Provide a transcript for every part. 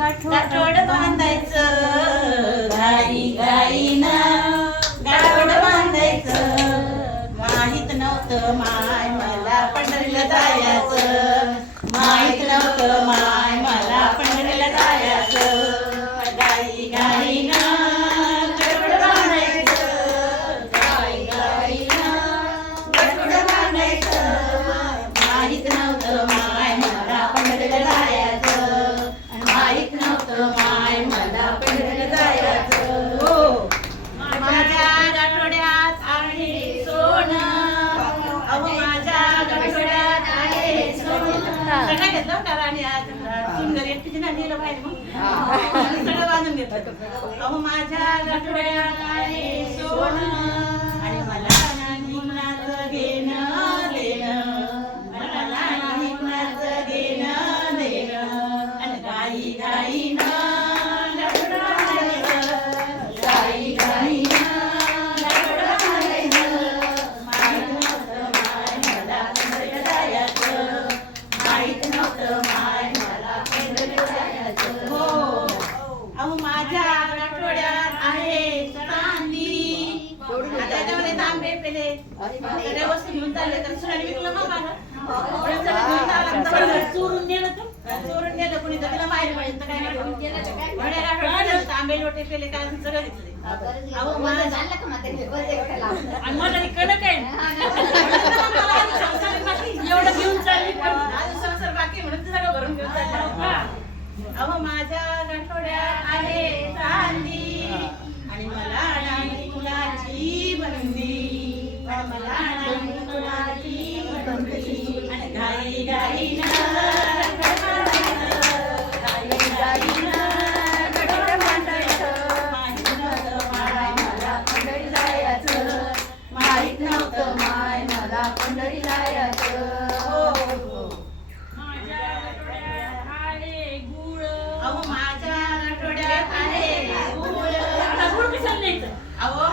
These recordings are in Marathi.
गाठोड बांधायचं घाई घाईनं, गाठोड बांधायचं. माहित नव्हतं माय मला पंढरीला जायचं, माहित नव्हतं माय मला पंढरीला जायचं. घाई घाईनं गाठोड बांधायचं, घाई घाईनं गाठोड बांधायचं. माहित नव्हतं माय मला पंढरीला जायचं, माहित नव्हतं माय मला पंढरीला जायचं. हो माझ्या गाठोड्यात आहे सोनं, अहो माझ्या गाठोड्यात आहे सोनं. सगळं घेतलं का राणी आज सुंदर एकटीची ना नेलं बाहेर मग सगळं बांधून घेतलं. अहो माझ्या गाठोड्यात आहे सोनं आणि मला नाही कुणाचं घेणं देणं, मला नाही कुणाचं घेणं देणं. आणि घाई घाईनं गाठोड बांधायचं, घाई घाईनं गाठोड बांधायचं. माहित नव्हतं माय मला पंढरीला जायचं, माहित नव्हतं माय मला पंढरीला जायचं. हो अहो माझ्या गाठोड्यात आहे चांदी, आता त्याच्यामध्ये तांबे पेले सगळ्या वस्तू घेऊन चालले तर सुनाने विकलं मग मला चोरून नेलं, चोरून नेलं कोणी तर तिला माहेर पाहिजे तर काय नाही, तांबे लोटे पेले काय सगळं घेतले. अहो मला झालं का म्हातारी कडक आहे एवढं घेऊन चालली संसार बाकी म्हणून ते सगळं भरून घेऊन चाललं. अहो माझ्या गाठोड्यात आहे चांदी आणि मला नाही कुणाची बंदी, मला नाही कुणाची बंदी. आणि घाई घाईनं गाठोड बांधायचं, घाई घाईनं गाठोड बांधायचं. माहित नव्हतं माय मला पंढरीला जायचं, माहित नव्हतं माय मला पंढरीला जायचं. अहो माझ्या गाठोड्यात आहे गुळ, गुळ कशाला न्यायचं? अहो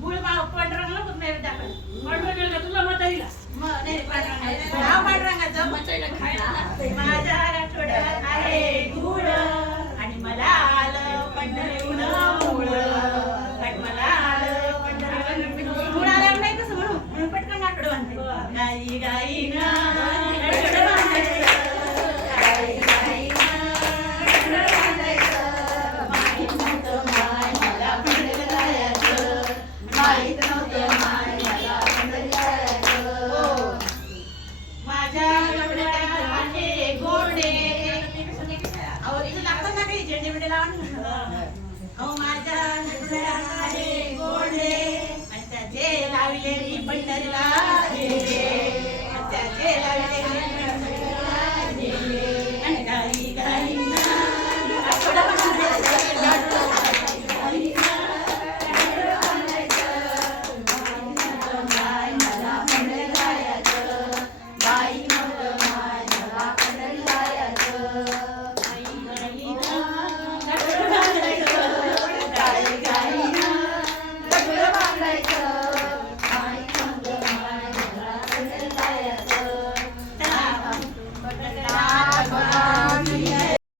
गुळ पांढरंगाला होत नाही टाकायला, पांढरंगाला तुला म्हातारीला नाही पांढरंगाला नाव पांढरंगाचं म्हातारीला खायला लागतंय. माझ्या गाठोड्यात आहे गुळ आणि मला आलं पंढरीहून मूळ, आणि मला आलं पंढरीहून मूळ आल्यावर नाही कसं म्हणून पटकन गाठोड बांधायचं. घाई घाईनं गाठोड बांधायचं, घाई घाईनं गाठोड बांधायचं. माहित नव्हतं माय मला पंढरीला जायचं, माहित नव्हतं माय मला पंढरीला जायचं. हो माझ्या गाठोड्यात आहे गोडे, अहो तिथं लागतात ना काही झेंडे बिंडे लावून. अहो माझ्या गाठोड्यात आहे गोडे आणि त्याचे लावले मी पंढरीला गेले, त्याचे लावले